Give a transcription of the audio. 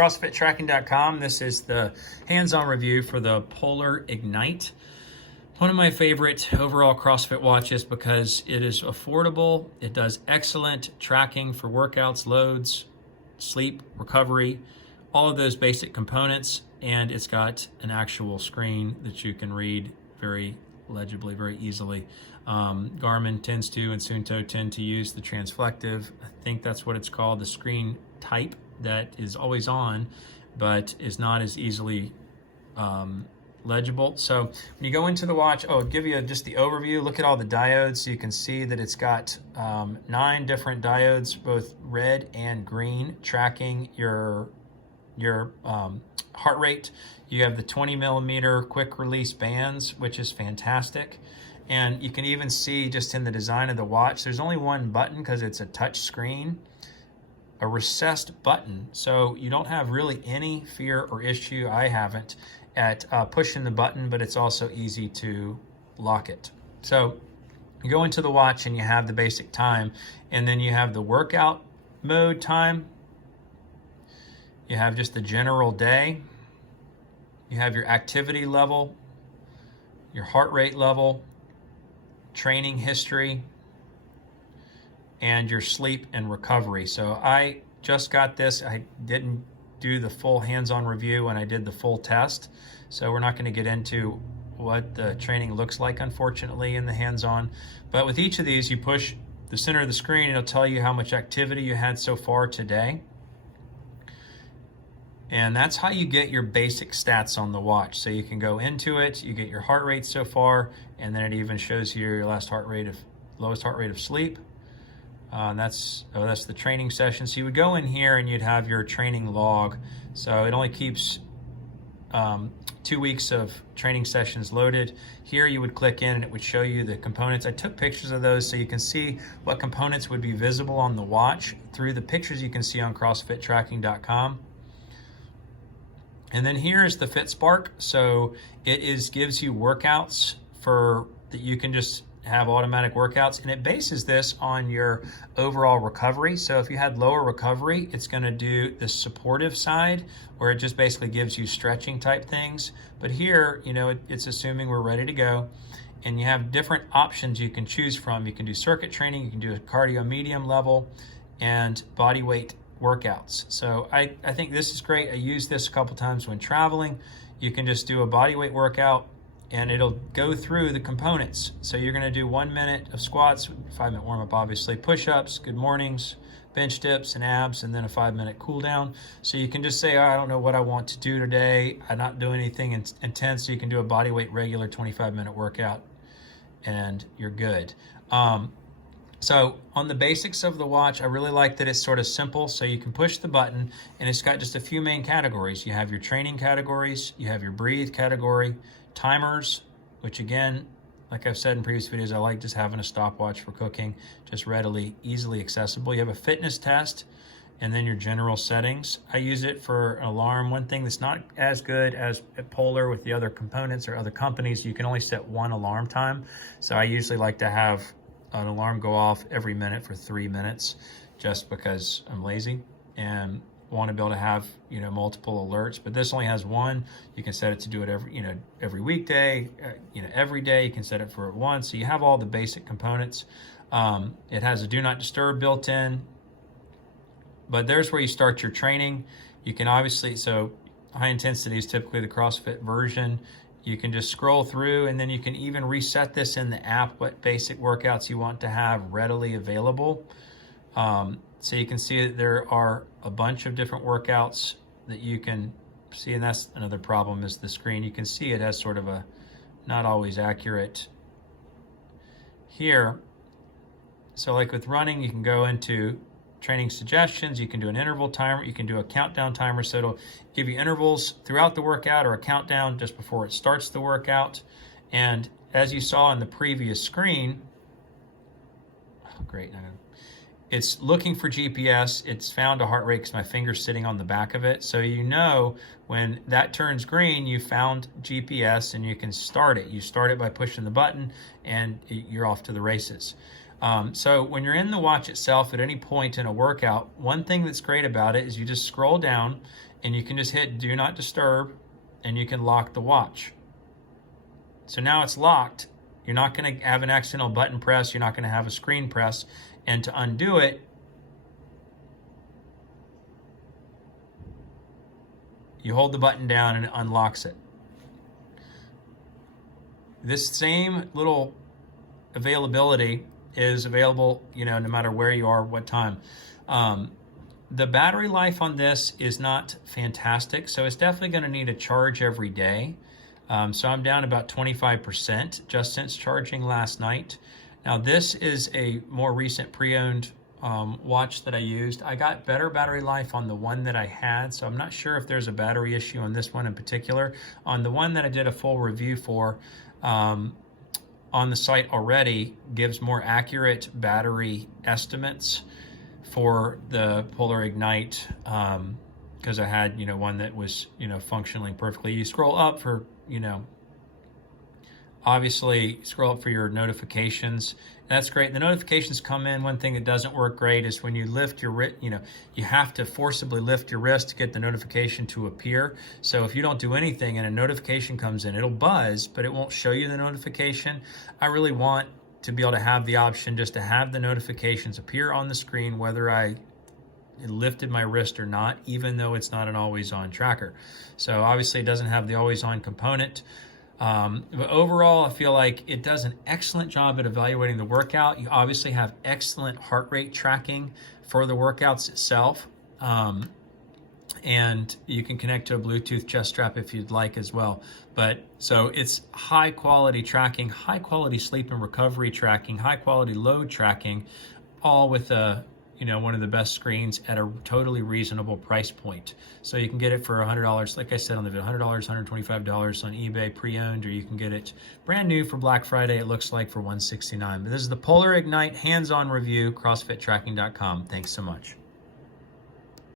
CrossFitTracking.com. This is the hands-on review for the Polar Ignite. One of my favorite overall CrossFit watches because it is affordable. It does excellent tracking for workouts, loads, sleep, recovery, all of those basic components. And it's got an actual screen that you can read very legibly, very easily. Garmin tends to, and Suunto tend to use the transflective. I think that's what it's called, the screen type that is always on, but is not as easily legible. So when you go into the watch, I'll give you just the overview. Look at all the diodes so you can see that it's got 9 different diodes, both red and green, tracking your heart rate. You have the 20 millimeter quick release bands, which is fantastic. And you can even see just in the design of the watch, there's only one button because it's a touch screen, a recessed button. So you don't have really any fear or issue, I haven't, at pushing the button, but it's also easy to lock it. So you go into the watch and you have the basic time, and then you have the workout mode time. You have just the general day. You have your activity level, your heart rate level, training history, and your sleep and recovery. So I just got this. I didn't do the full hands-on review when I did the full test. So we're not going to get into what the training looks like, unfortunately, in the hands-on. But with each of these, you push the center of the screen and it'll tell you how much activity you had so far today. And that's how you get your basic stats on the watch. So you can go into it, you get your heart rate so far, and then it even shows you your lowest heart rate of sleep. That's the training session. So you would go in here and you'd have your training log. So it only keeps 2 weeks of training sessions loaded. Here you would click in and it would show you the components. I took pictures of those so you can see what components would be visible on the watch through the pictures you can see on CrossFitTracking.com. And then here's the FitSpark. So it gives you workouts that you can just have automatic workouts, and it bases this on your overall recovery. So if you had lower recovery, it's going to do the supportive side where it just basically gives you stretching type things. But here, it's assuming we're ready to go, and you have different options you can choose from. You can do circuit training, you can do a cardio medium level, and body weight workouts. So I think this is great. I use this a couple times when traveling. You can just do a body weight workout and it'll go through the components. So you're going to do 1 minute of squats, 5-minute warm up, obviously, push-ups, good mornings, bench dips and abs, and then a 5-minute cool down. So you can just say, I don't know what I want to do today. I'm not doing anything intense. So you can do a body weight regular 25-minute workout and you're good. So on the basics of the watch, I really like that it's sort of simple. So you can push the button and it's got just a few main categories. You have your training categories, you have your breathe category, timers, which again, like I've said in previous videos, I like just having a stopwatch for cooking, just readily, easily accessible. You have a fitness test, and then your general settings. I use it for an alarm. One thing that's not as good as at Polar with the other components or other companies, you can only set one alarm time. So I usually like to have an alarm go off every minute for 3 minutes, just because I'm lazy and want to be able to have multiple alerts. But this only has one. You can set it to do it every weekday, every day. You can set it for it once. So you have all the basic components. It has a do not disturb built in, but there's where you start your training. You can obviously, so high intensity is typically the CrossFit version. You can just scroll through, and then you can even reset this in the app, what basic workouts you want to have readily available. So you can see that there are a bunch of different workouts that you can see, and that's another problem is the screen. You can see it has sort of a not always accurate here. So like with running, you can go into training suggestions, you can do an interval timer, you can do a countdown timer, so it'll give you intervals throughout the workout or a countdown just before it starts the workout. And as you saw in the previous screen, great, it's looking for GPS. It's found a heart rate because my finger's sitting on the back of it. So when that turns green, you found GPS and you can start it. You start it by pushing the button and you're off to the races. So when you're in the watch itself at any point in a workout, one thing that's great about it is you just scroll down and you can just hit do not disturb and you can lock the watch. So now it's locked. You're not going to have an accidental button press. You're not going to have a screen press. And to undo it, you hold the button down and it unlocks it. This same little availability is available, no matter where you are, what time. The battery life on this is not fantastic, so it's definitely going to need a charge every day. So I'm down about 25% just since charging last night. Now this is a more recent pre-owned watch that I used. I got better battery life on the one that I had, so I'm not sure if there's a battery issue on this one in particular. On the one that I did a full review for on the site already, gives more accurate battery estimates for the Polar Ignite, because I had one that was functioning perfectly. You scroll up for obviously scroll up for your notifications. That's great. The notifications come in. One thing that doesn't work great is when you lift your wrist, you have to forcibly lift your wrist to get the notification to appear. So if you don't do anything and a notification comes in, it'll buzz, but it won't show you the notification. I really want to be able to have the option just to have the notifications appear on the screen, whether I lifted my wrist or not, even though it's not an always-on tracker. So obviously it doesn't have the always-on component. But overall, I feel like it does an excellent job at evaluating the workout. You obviously have excellent heart rate tracking for the workouts itself. And you can connect to a Bluetooth chest strap if you'd like as well. But so it's high quality tracking, high quality sleep and recovery tracking, high quality load tracking, all with one of the best screens at a totally reasonable price point. So you can get it for $100, like I said on the video, $100, $125 on eBay pre-owned, or you can get it brand new for Black Friday, it looks like, for $169. But this is the Polar Ignite hands-on review, CrossFitTracking.com. Thanks so much.